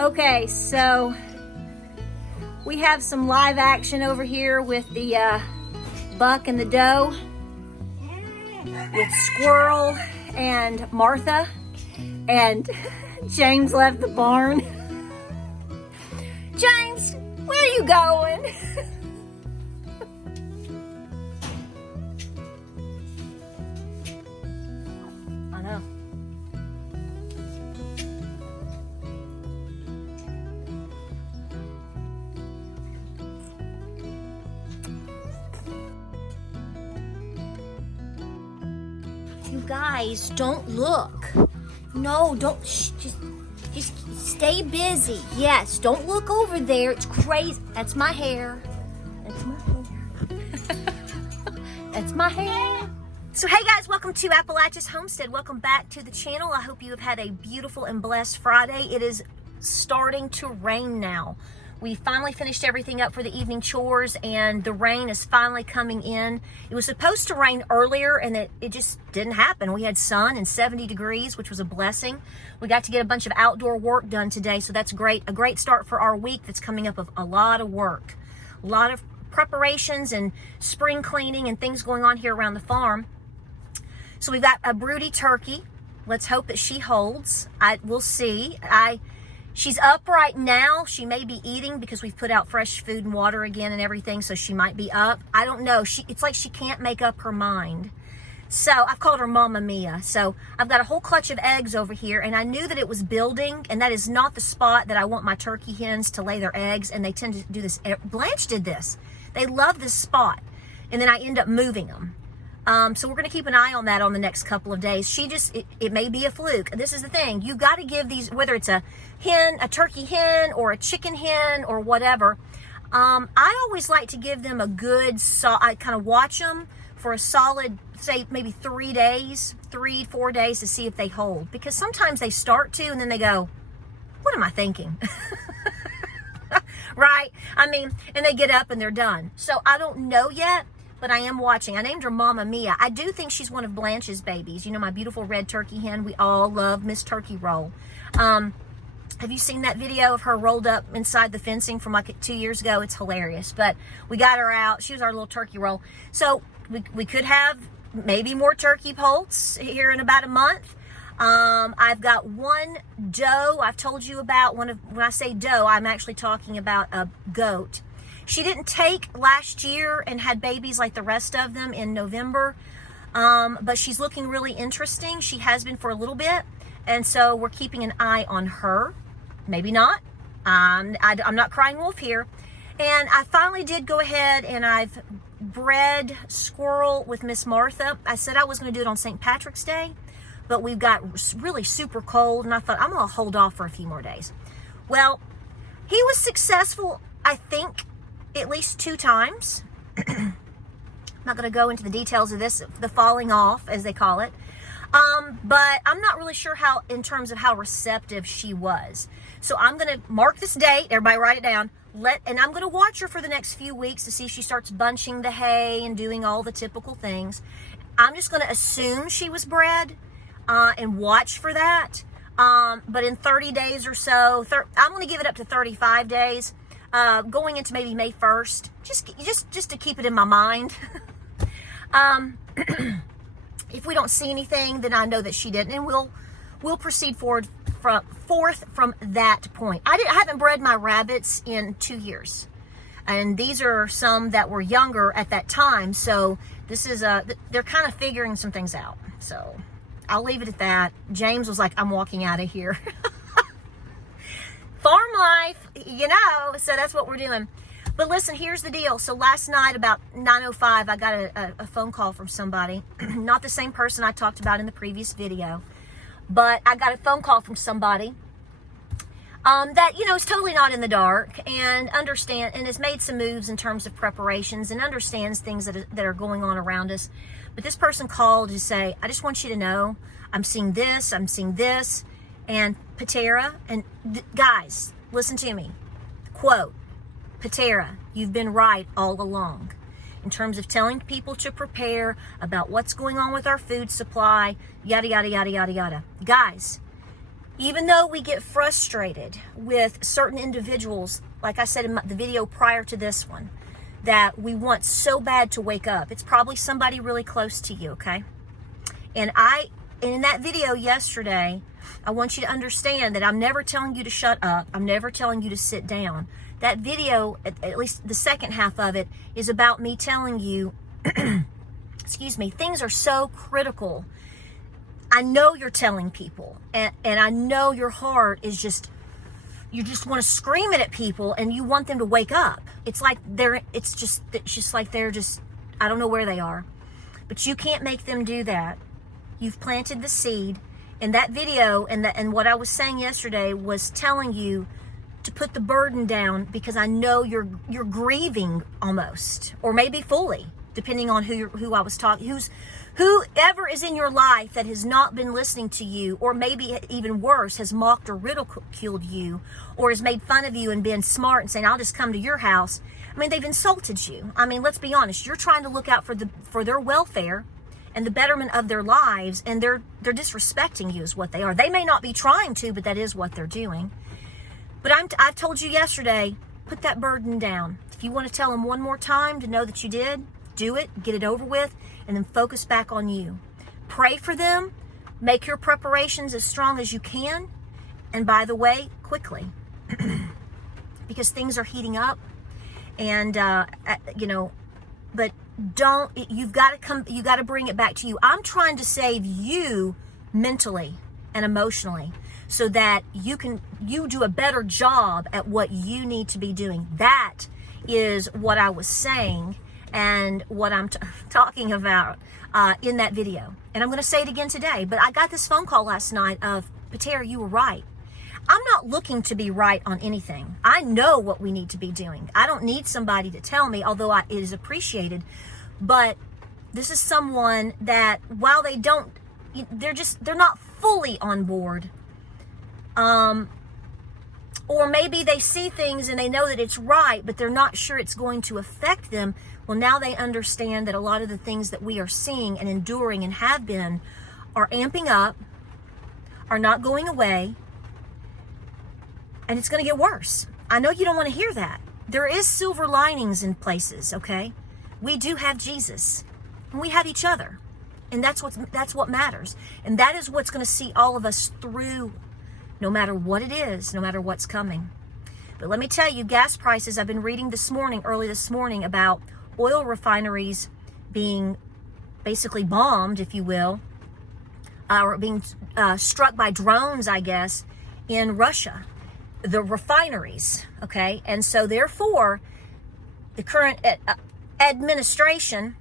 Okay, so we have some live action over here with the buck and the doe, with Squirrel and Martha, and James left the barn. James, where are you going? I know. You guys, don't look. No, don't. Just stay busy. Yes, don't look over there. It's crazy. That's my hair. That's my hair. That's my hair. So hey guys, welcome to Appalachia's Homestead. Welcome back to the channel. I hope you have had a beautiful and blessed Friday. It is starting to rain now. We finally finished everything up for the evening chores and the rain is finally coming in. It was supposed to rain earlier and it just didn't happen. We had sun and 70 degrees, which was a blessing. We got to get a bunch of outdoor work done today, so that's great. A great start for our week that's coming up of a lot of work. A lot of preparations and spring cleaning and things going on here around the farm. So we've got a broody turkey. Let's hope that she holds. We'll see. She's up right now. She may be eating because we've put out fresh food and water again and everything, so she might be up. I don't know. It's like she can't make up her mind. So I've called her Mama Mia. So I've got a whole clutch of eggs over here, and I knew that it was building, and that is not the spot that I want my turkey hens to lay their eggs, and they tend to do this. Blanche did this. They love this spot, and then I end up moving them. So we're going to keep an eye on that on the next couple of days. It may be a fluke. This is the thing. You got to give these, whether it's a hen, a turkey hen, or a chicken hen, or whatever. I always like to give them a good, I kind of watch them for a solid, say, maybe 3 days, 4 days to see if they hold. Because sometimes they start to, and then they go, what am I thinking? Right? I mean, and they get up and they're done. So I don't know yet. But I am watching. I named her Mama Mia. I do think she's one of Blanche's babies. You know, my beautiful red turkey hen. We all love Miss Turkey Roll. Have you seen that video of her rolled up inside the fencing from like 2 years ago? It's hilarious. But we got her out. She was our little turkey roll. So we could have maybe more turkey poults here in about a month. I've got one doe I've told you about. When I say doe, I'm actually talking about a goat. She didn't take last year and had babies like the rest of them in November, but she's looking really interesting. She has been for a little bit, and so we're keeping an eye on her. Maybe not. I'm not crying wolf here. And I finally did go ahead and I've bred Squirrel with Miss Martha. I said I was going to do it on St. Patrick's Day, but we've got really super cold, and I thought I'm going to hold off for a few more days. Well, he was successful, I think, at least 2 times. I'm not going to go into the details of this, the falling off, as they call it. But I'm not really sure in terms of how receptive she was. So I'm going to mark this date. Everybody write it down. And I'm going to watch her for the next few weeks to see if she starts bunching the hay and doing all the typical things. I'm just going to assume she was bred and watch for that. But in 30 days or so, I'm going to give it up to 35 days. Going into maybe May 1st, just to keep it in my mind. If we don't see anything, then I know that she didn't, and we'll proceed forth from that point. I haven't bred my rabbits in 2 years, and these are some that were younger at that time. So this is they're kind of figuring some things out. So I'll leave it at that. James was like, "I'm walking out of here." Farm life, you know, so that's what we're doing. But listen, here's the deal. So last night about 9:05, I got a phone call from somebody. Not the same person I talked about in the previous video, but I got a phone call from somebody that, you know, is totally not in the dark and has made some moves in terms of preparations and understands things that are going on around us. But this person called to say, I just want you to know, I'm seeing this, and Patara, and guys, listen to me. Quote, Patara, you've been right all along in terms of telling people to prepare about what's going on with our food supply, yada, yada, yada, yada, yada. Guys, Even though we get frustrated with certain individuals, like I said in the video prior to this one, that we want so bad to wake up, it's probably somebody really close to you, okay? And in that video yesterday, I want you to understand that I'm never telling you to shut up. I'm never telling you to sit down. That video, at least the second half of it, is about me telling you, excuse me, things are so critical. I know you're telling people, and I know your heart is you just want to scream it at people, and you want them to wake up. It's like it's just like they're just, I don't know where they are, but you can't make them do that. You've planted the seed. In that video, and what I was saying yesterday was telling you to put the burden down, because I know you're grieving almost, or maybe fully, depending on who I was talking, whoever is in your life that has not been listening to you, or maybe even worse, has mocked or ridiculed you, or has made fun of you and been smart and saying, I'll just come to your house. I mean, they've insulted you. I mean, let's be honest. You're trying to look out for their welfare and the betterment of their lives, and they're disrespecting you is what they are. They may not be trying to, but that is what they're doing. But I've told you yesterday, put that burden down. If you want to tell them one more time to know that you did, do it, get it over with, and then focus back on you. Pray for them, make your preparations as strong as you can, and by the way, quickly, because things are heating up, and but you've got to bring it back to you. I'm trying to save you mentally and emotionally, so that you do a better job at what you need to be doing. That is what I was saying, and what I'm talking about in that video. And I'm going to say it again today, but I got this phone call last night of, Patara, you were right. I'm not looking to be right on anything. I know what we need to be doing. I don't need somebody to tell me, although it is appreciated. But this is someone that, while they're not fully on board. Or maybe they see things and they know that it's right, but they're not sure it's going to affect them. Well, now they understand that a lot of the things that we are seeing and enduring and have been are amping up, are not going away, and it's going to get worse. I know you don't want to hear that. There is silver linings in places, okay? We do have Jesus, and we have each other, and that's what matters. And that is what's going to see all of us through, no matter what it is, no matter what's coming. But let me tell you, gas prices, I've been reading early this morning, about oil refineries being basically bombed, if you will, or being struck by drones, I guess, in Russia. The refineries, okay? And so therefore, the current administration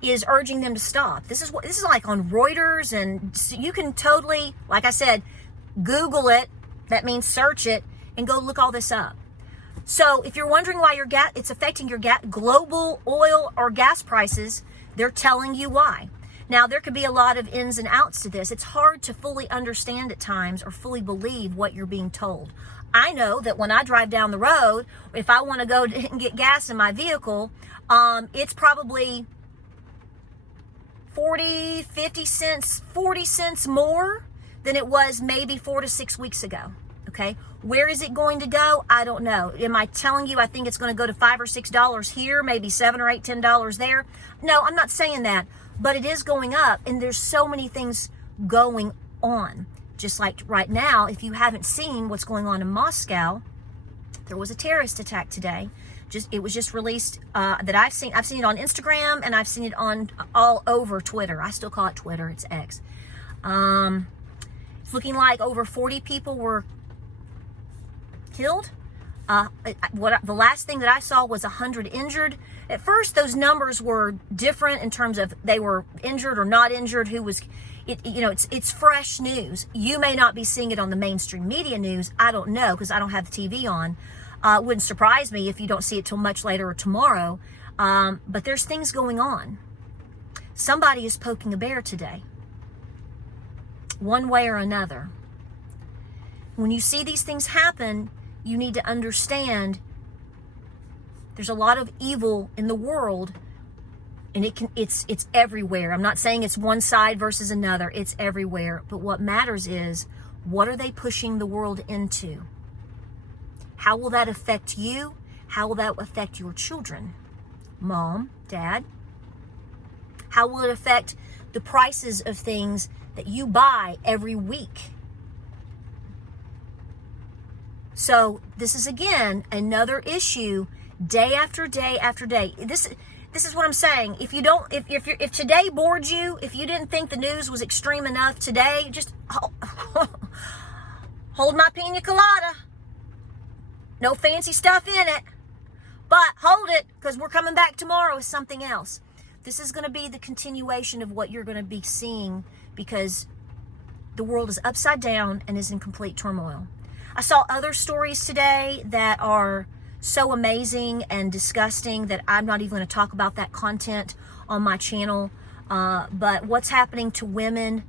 is urging them to stop. This is like on Reuters, and you can totally, like I said, Google it. That means search it and go look all this up. So if you're wondering why it's affecting your global oil or gas prices, they're telling you why. Now, there could be a lot of ins and outs to this. It's hard to fully understand at times, or fully believe what you're being told. I know that when I drive down the road, if I want to go and get gas in my vehicle, it's probably 40 cents more than it was maybe 4 to 6 weeks ago. Okay, where is it going to go? I don't know. Am I telling you I think it's going to go to $5 or $6 here, maybe $7 or $8, $10 there? No, I'm not saying that, but it is going up, and there's so many things going on. Just like right now, if you haven't seen what's going on in Moscow, there was a terrorist attack today. It was just released that I've seen. I've seen it on Instagram, and I've seen it on all over Twitter. I still call it Twitter. It's X. It's looking like over 40 people were killed. The last thing that I saw was 100 injured. At first, those numbers were different in terms of they were injured or not injured. It's fresh news. You may not be seeing it on the mainstream media news. I don't know, because I don't have the TV on. It wouldn't surprise me if you don't see it till much later or tomorrow. But there's things going on. Somebody is poking a bear today, one way or another. When you see these things happen, you need to understand there's a lot of evil in the world, and it's everywhere. I'm not saying it's one side versus another. It's everywhere. But what matters is, What are they pushing the world into? How will that affect you? How will that affect your children? Mom, Dad? How will it affect the prices of things that you buy every week? So this is, again, another issue day after day after day. This is what I'm saying. If today bored you, if you didn't think the news was extreme enough today, just hold my pina colada. No fancy stuff in it, but hold it, because we're coming back tomorrow with something else. This is going to be the continuation of what you're going to be seeing, because the world is upside down and is in complete turmoil. I saw other stories today that are so amazing and disgusting that I'm not even going to talk about that content on my channel. But what's happening to women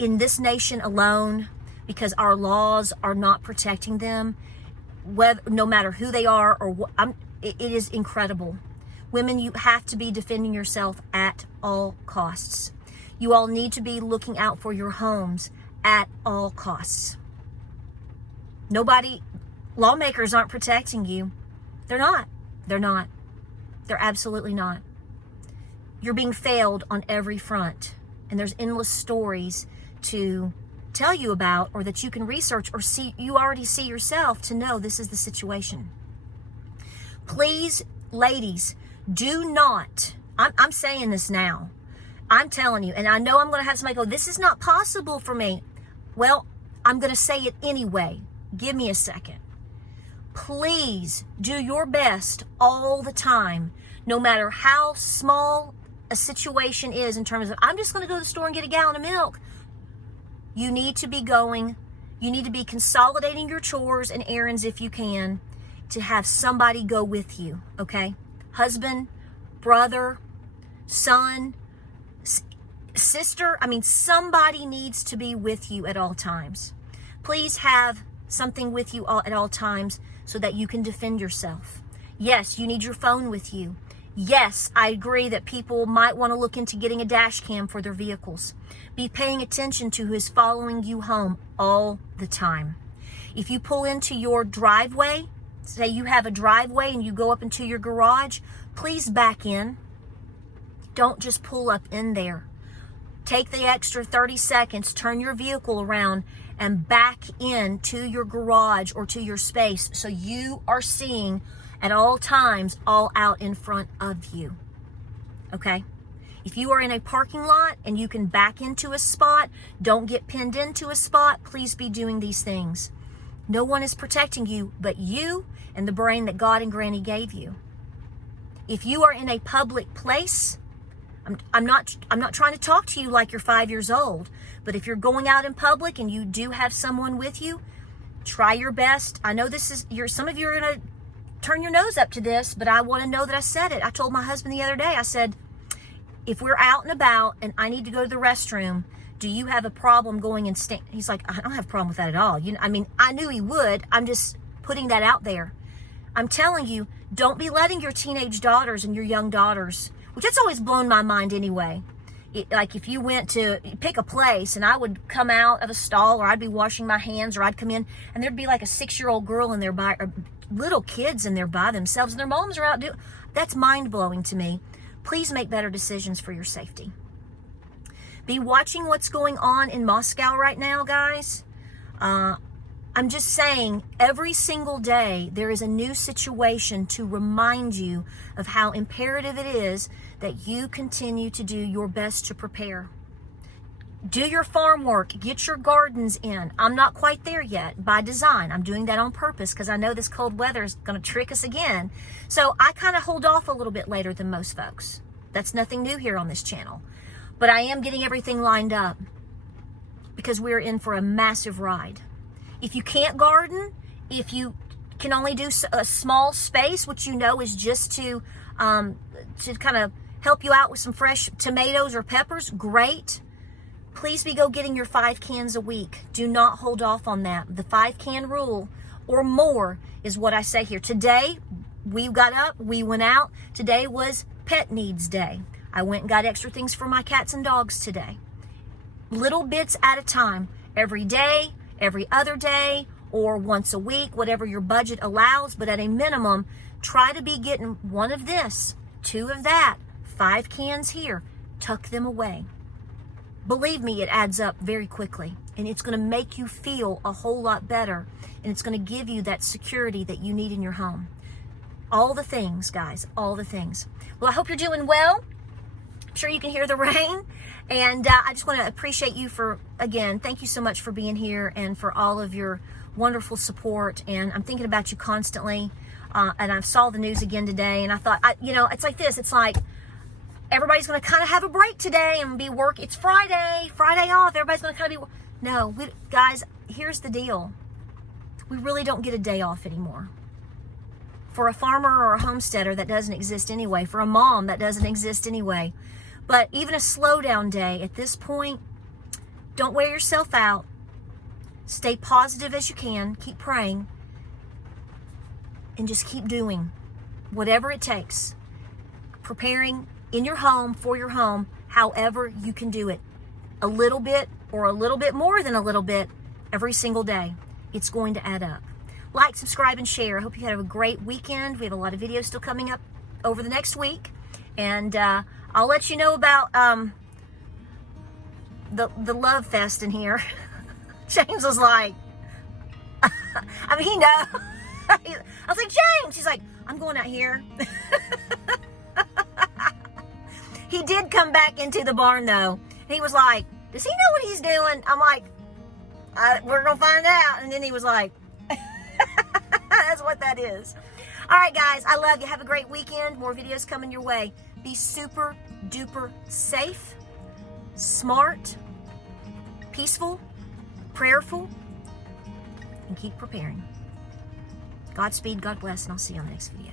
in this nation alone, because our laws are not protecting them, no matter who they are or what, it is incredible. Women, you have to be defending yourself at all costs. You all need to be looking out for your homes at all costs. Lawmakers aren't protecting you. They're not. They're absolutely not. You're being failed on every front. And there's endless stories to tell you about, or that you can research, or you already see yourself to know this is the situation. Please, ladies, do not, I'm saying this now. I'm telling you, and I know I'm going to have somebody go, this is not possible for me. Well, I'm going to say it anyway. Give me a second. Please do your best all the time, no matter how small a situation is in terms of, I'm just going to go to the store and get a gallon of milk. You need to be consolidating your chores and errands if you can, to have somebody go with you, okay? Husband, brother, son, sister, somebody needs to be with you at all times. Please have something with you at all times so that you can defend yourself. Yes, you need your phone with you. Yes, I agree that people might want to look into getting a dash cam for their vehicles. Be paying attention to who is following you home all the time. If you pull into your driveway, say you have a driveway and you go up into your garage, please back in. Don't just pull up in there. Take the extra 30 seconds, turn your vehicle around, and back in to your garage or to your space, so you are seeing at all times all out in front of you. Okay? If you are in a parking lot and you can back into a spot, don't get pinned into a spot, please be doing these things. No one is protecting you but you and the brain that God and Granny gave you. If you are in a public place, I'm not trying to talk to you like you're 5 years old, but if you're going out in public and you do have someone with you, try your best. I know some of you are going to turn your nose up to this, but I want to know that I said it. I told my husband the other day, I said, if we're out and about and I need to go to the restroom, do you have a problem going and stand? He's like, I don't have a problem with that at all. I knew he would. I'm just putting that out there. I'm telling you, don't be letting your teenage daughters and your young daughters, which that's always blown my mind anyway. Like if you went to pick a place and I would come out of a stall, or I'd be washing my hands, or I'd come in and there'd be like a 6-year-old girl in there or little kids in there by themselves and their moms are out doing, that's mind-blowing to me. Please make better decisions for your safety. Be watching what's going on in Moscow right now, guys. I'm just saying, every single day there is a new situation to remind you of how imperative it is that you continue to do your best to prepare. Do your farm work, get your gardens in. I'm not quite there yet by design. I'm doing that on purpose because I know this cold weather is going to trick us again. So I kind of hold off a little bit later than most folks. That's nothing new here on this channel. But I am getting everything lined up because we're in for a massive ride. If you can't garden, if you can only do a small space, which you know is just to kind of help you out with some fresh tomatoes or peppers, great. Please go getting your 5 cans a week. Do not hold off on that. The 5-can rule or more is what I say here. Today, we got up, we went out. Today was pet needs day. I went and got extra things for my cats and dogs today. Little bits at a time. every day, every other day, or once a week, whatever your budget allows. But at a minimum, try to be getting 1 of this, 2 of that, 5 cans here. Tuck them away. Believe me, it adds up very quickly, and it's going to make you feel a whole lot better, and it's going to give you that security that you need in your home. All the things, guys, all the things. Well, I hope you're doing well. I'm sure you can hear the rain, and I just want to appreciate you for, again, thank you so much for being here and for all of your wonderful support, and I'm thinking about you constantly, and I saw the news again today, and I thought, it's like this, it's like, everybody's going to kind of have a break today and be work. It's Friday off. Everybody's going to kind of be, no, guys, here's the deal. We really don't get a day off anymore. For a farmer or a homesteader, that doesn't exist anyway. For a mom, that doesn't exist anyway. But even a slowdown day at this point, don't wear yourself out. Stay positive as you can. Keep praying. And just keep doing whatever it takes. Preparing in your home, for your home, however you can do it. A little bit or a little bit more than a little bit every single day. It's going to add up. Like, subscribe, and share. I hope you have a great weekend. We have a lot of videos still coming up over the next week. And I'll let you know about the love fest in here. James was like, I mean, he knows. I was like, James. He's like, I'm going out here. He did come back into the barn, though. He was like, does he know what he's doing? I'm like, we're going to find out. And then he was like, that's what that is. All right, guys, I love you. Have a great weekend. More videos coming your way. Be super duper safe, smart, peaceful, prayerful, and keep preparing. Godspeed, God bless, and I'll see you on the next video.